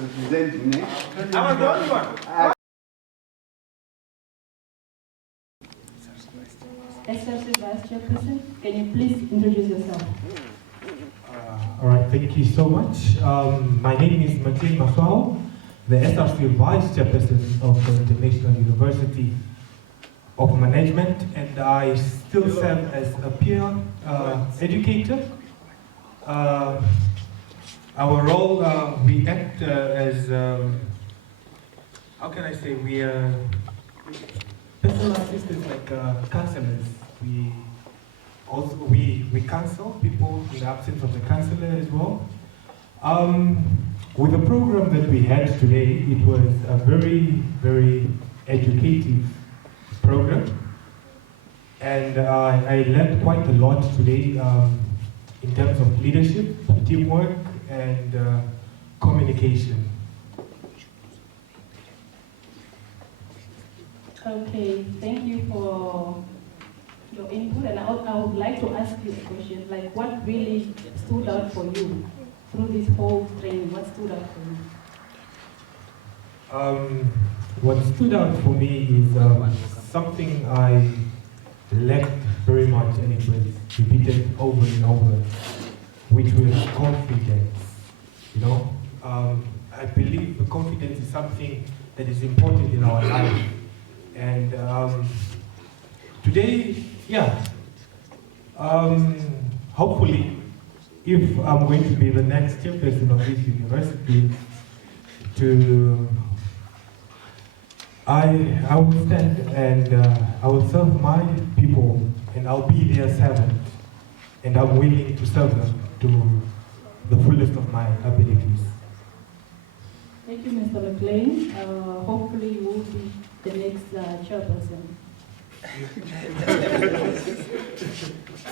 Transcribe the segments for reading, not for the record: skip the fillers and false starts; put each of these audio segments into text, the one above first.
representing. I was the only one. SRC Vice Chairperson, can you please introduce yourself? All right, thank you so much. My name is Martin Maswao, the SRC Vice Chairperson of the International University of Management, and I still serve as a peer educator. Our role, we act as, how can I say, we are personal assistants, like counselors. We counsel people in the absence of the counselor as well. With the program that we had today, it was a very, very educative program. And I learned quite a lot today in terms of leadership, teamwork, and communication. Okay, thank you for your input, and I would like to ask you a question, like what really stood out for you through this whole training? What stood out for you? What stood out for me is something I lacked very much, and it was repeated over and over, which was confidence. You know, I believe the confidence is something that is important in our life. And today, yeah, hopefully, if I'm going to be the next chairperson of this university, I will stand and I will serve my people, and I'll be their servant, and I'm willing to serve them to the fullest of my abilities. Thank you, Mr. McLean. Hopefully you will be the next chairperson.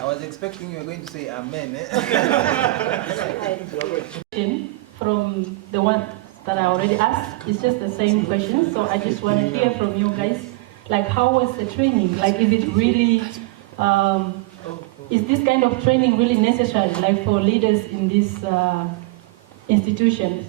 I was expecting you were going to say amen. From the one that I already asked, it's just the same question. So I just want to hear from you guys, like how was the training? Like is it really, is this kind of training really necessary, like for leaders in this institution?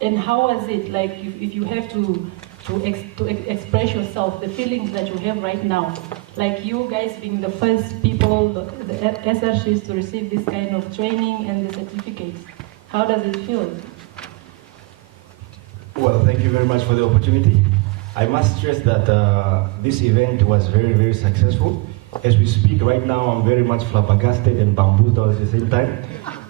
And how was it, like if you have to express yourself, the feelings that you have right now, like you guys being the first people, the SRCs to receive this kind of training and the certificates, how does it feel? Well, thank you very much for the opportunity. I must stress that this event was very, very successful. As we speak right now, I'm very much flabbergasted and bamboozled at the same time.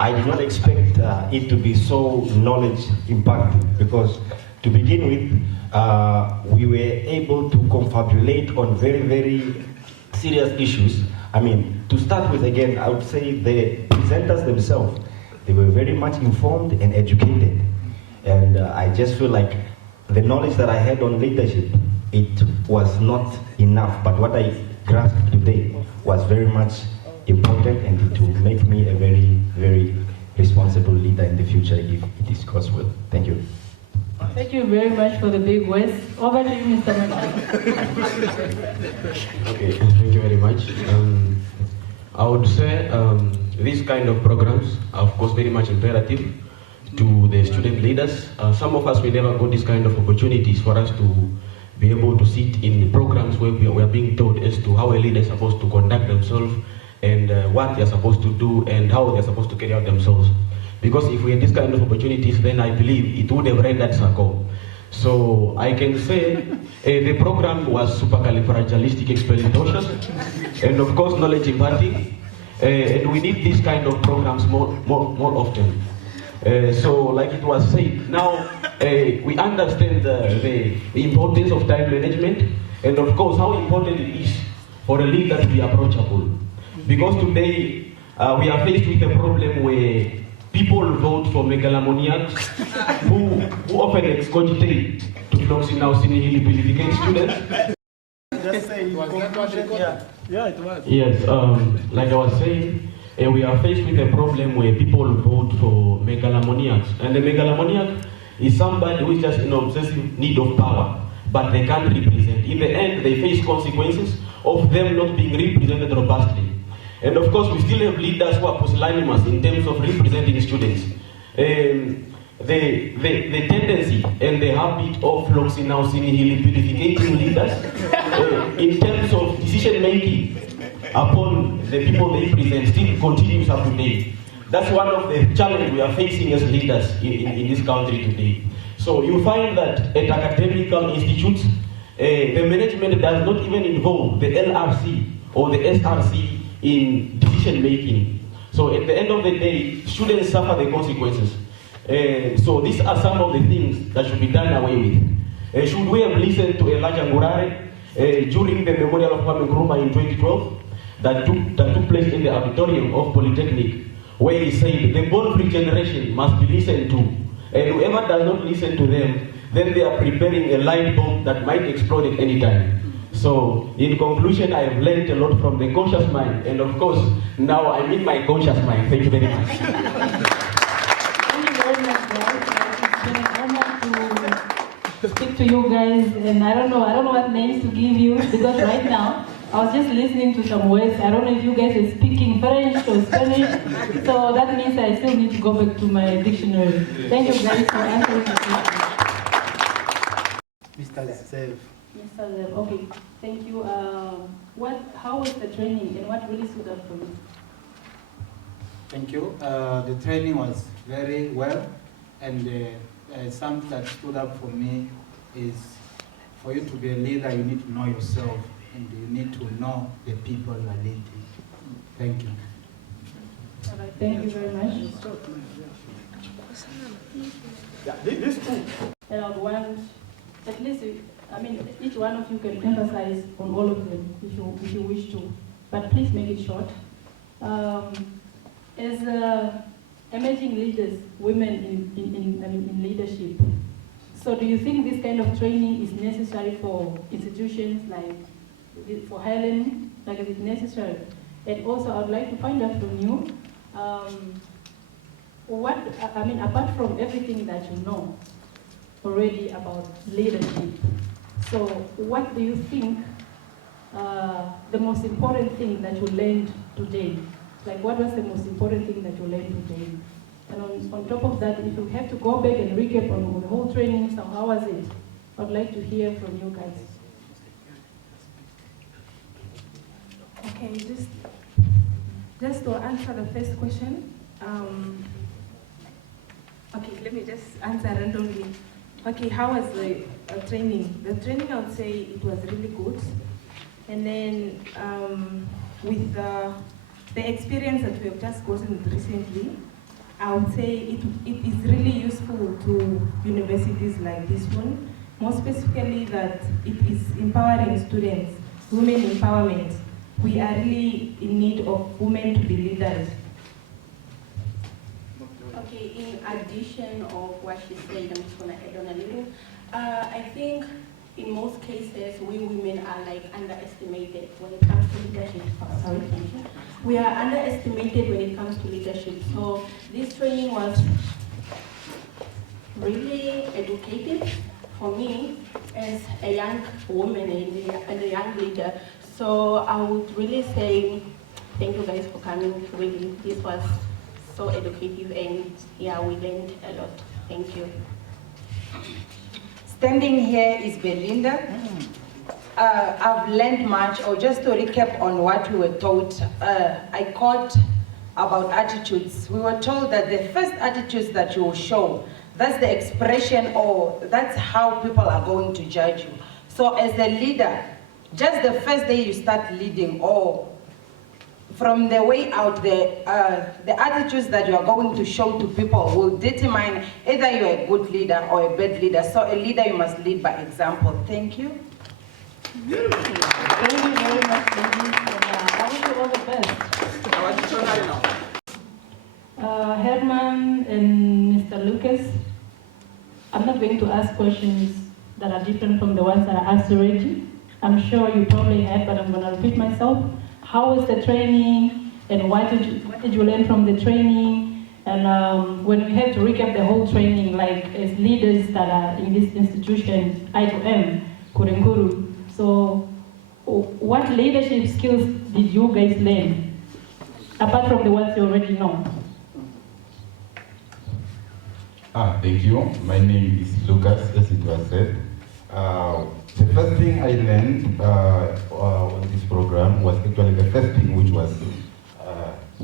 I did not expect it to be so knowledge impacting, because to begin with, we were able to confabulate on very, very serious issues. I mean, to start with, again, I would say the presenters themselves, they were very much informed and educated. And I just feel like the knowledge that I had on leadership, it was not enough. But what I grasped today was very much important, and it will make me a very, very responsible leader in the future if it is God's will. Thank you. Thank you very much for the big words. Over to you, Mr. McLean. Okay, thank you very much. I would say these kind of programs are of course very much imperative to the student leaders. Some of us, we never got this kind of opportunities for us to be able to sit in programs where we are being taught as to how a leader is supposed to conduct themselves and what they are supposed to do and how they are supposed to carry out themselves. Because if we had this kind of opportunities, then I believe it would have rendered circle. So I can say the program was supercalifragilisticexpialidocious and of course knowledge imparting. And we need this kind of programs more often. So like it was said, now we understand the importance of time management, and of course how important it is for a leader to be approachable. Because today we are faced with a problem where people vote for megalomaniacs who often excogitate to floxinaucinihilibilificate students. Just say it was. Yeah, it was. Yes, like I was saying, we are faced with a problem where people vote for megalomaniacs. And the megalomaniac is somebody who is just in obsessive need of power, but they can't represent. In the end, they face consequences of them not being represented robustly. And of course, we still have leaders who are pusillanimous in terms of representing students. the tendency and the habit of Floxy now purificating leaders in terms of decision making upon the people they present still continues up to date. That's one of the challenges we are facing as leaders in this country today. So you find that at academical institutes, the management does not even involve the LRC or the SRC in decision making. So at the end of the day, students suffer the consequences. So these are some of the things that should be done away with. Should we have listened to Elijah Ngurare during the memorial of Kwame Nkrumah in 2012 that took place in the auditorium of Polytechnic, where he said the born-free generation must be listened to, and whoever does not listen to them, then they are preparing a light bomb that might explode at any time. So, in conclusion, I have learned a lot from the conscious mind, and of course, now I'm in my conscious mind. Thank you very much. Thank you very much, guys. It's been an honor to speak to you guys, and I don't know what names to give you, because right now, I was just listening to some words. I don't know if you guys are speaking French or Spanish, so that means I still need to go back to my dictionary. Thank you guys for answering the question. Mr. Zev. Mr. Zev, okay, thank you. How was the training and what really stood out for you? Thank you. The training was very well, and something that stood up for me is for you to be a leader, you need to know yourself, and you need to know the people you are leading. Thank you. All right, thank you very much. Yeah, this too. And I would want, at least, each one of you can emphasize on all of them if you wish to, but please make it short. As emerging leaders, women in leadership, so do you think this kind of training is necessary for institutions like for higher learning? Like, is it necessary? And also, I would like to find out from you, apart from everything that you know already about leadership, so what do you think the most important thing that you learned today? Like, what was the most important thing that you learned today? And on top of that, if you have to go back and recap on the whole training, so how was it? I'd like to hear from you guys. Okay, just to answer the first question. Okay, let me just answer randomly. Okay, how was the training? The training, I would say it was really good. And then with the experience that we have just gotten recently, I would say it is really useful to universities like this one, more specifically that it is empowering students, women empowerment. We are really in need of women to be leaders. Okay, in addition of what she said, I'm just going to add on a little. I think in most cases, we women are like underestimated when it comes to leadership. Sorry, thank you. We are underestimated when it comes to leadership. So this training was really educative for me as a young woman and a young leader. So I would really say thank you guys for coming. Really, this was so educative, and yeah, we learned a lot. Thank you. Standing here is Belinda. I've learned much, or just to recap on what we were taught, I caught about attitudes. We were told that the first attitudes that you will show, that's the expression, or that's how people are going to judge you. So as a leader, just the first day you start leading, or from the way out, the attitudes that you are going to show to people will determine either you're a good leader or a bad leader. So a leader, you must lead by example. Thank you. Thank you very much, ladies. I wish you all the best. Herman and Mr. Lucas, I'm not going to ask questions that are different from the ones that I asked already. I'm sure you probably had, but I'm going to repeat myself. How was the training, and what did you learn from the training? And when we have to recap the whole training, like as leaders that are in this institution, IUM, Kurenkuru, so what leadership skills did you guys learn, apart from the ones you already know? Thank you. My name is Lucas, as it was said. The first thing I learned on this program was actually the first thing which was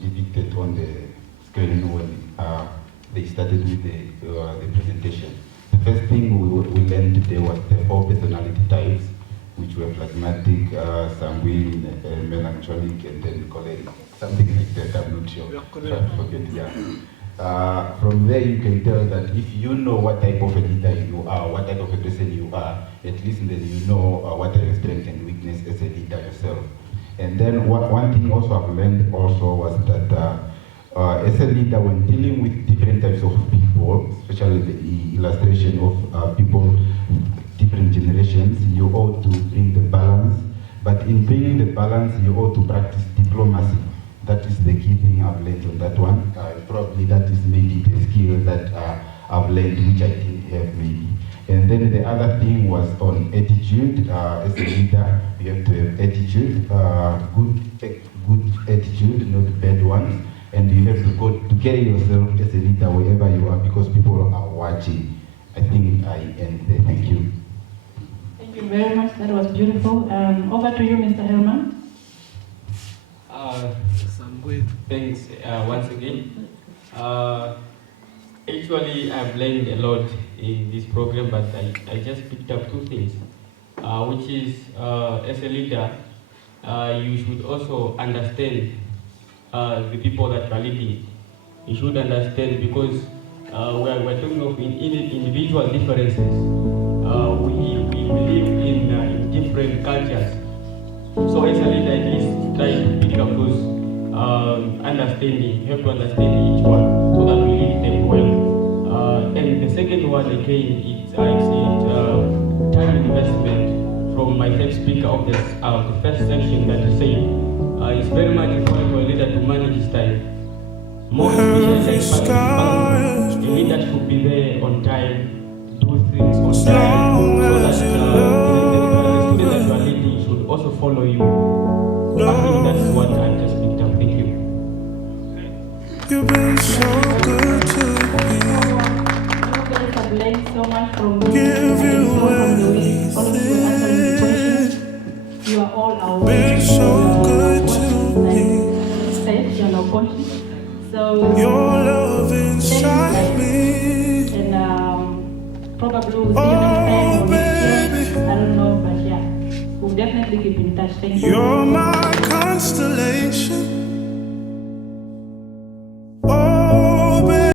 depicted on the screen when they started with the presentation. The first thing we learned today was the 4 personality types, which were phlegmatic, sanguine, melancholic, and then choleric. Something like that, I'm not sure. Try to forget, yeah. From there you can tell that if you know what type of a leader you are, what type of a person you are, at least then you know what are your strengths and weakness as a leader yourself. And then one thing also I've learned also was that as a leader, when dealing with different types of people, especially the illustration of people, different generations, you ought to bring the balance. But in bringing the balance, you ought to practice diplomacy. That is the key thing I've learned on that one. Probably that is maybe the skill that I've learned, which I didn't have maybe. And then the other thing was on attitude. As a leader, you have to have attitude, good attitude, not bad ones. And you have to go to carry yourself as a leader wherever you are because people are watching. I think I end there. Thank you. Thank you very much. That was beautiful. Over to you, Mr. Herman. Thanks once again. Actually, I've learned a lot in this program, but I just picked up 2 things, which is as a leader, you should also understand the people that are leading. You should understand because we're talking of individual differences. We live in different cultures. So as a leader, at least try to pick up those understanding. You have to understand each one so that we lead them well. And the second one again, it's time investment from my first speaker of the first section that you said. It's very much important for a leader to manage his time. More especially like the leader should be there on time, do things on time, so that the student that you are leading should also follow you. I think that's what I just picked up. Thank you. You've been so good to me. You guys have learned so much from me. Give you everything. You are all our been so good to me. So your love inside me. And probably we'll see you next time or next year. I don't know, but yeah, we'll definitely keep in touch. Thank you. You're my constellation.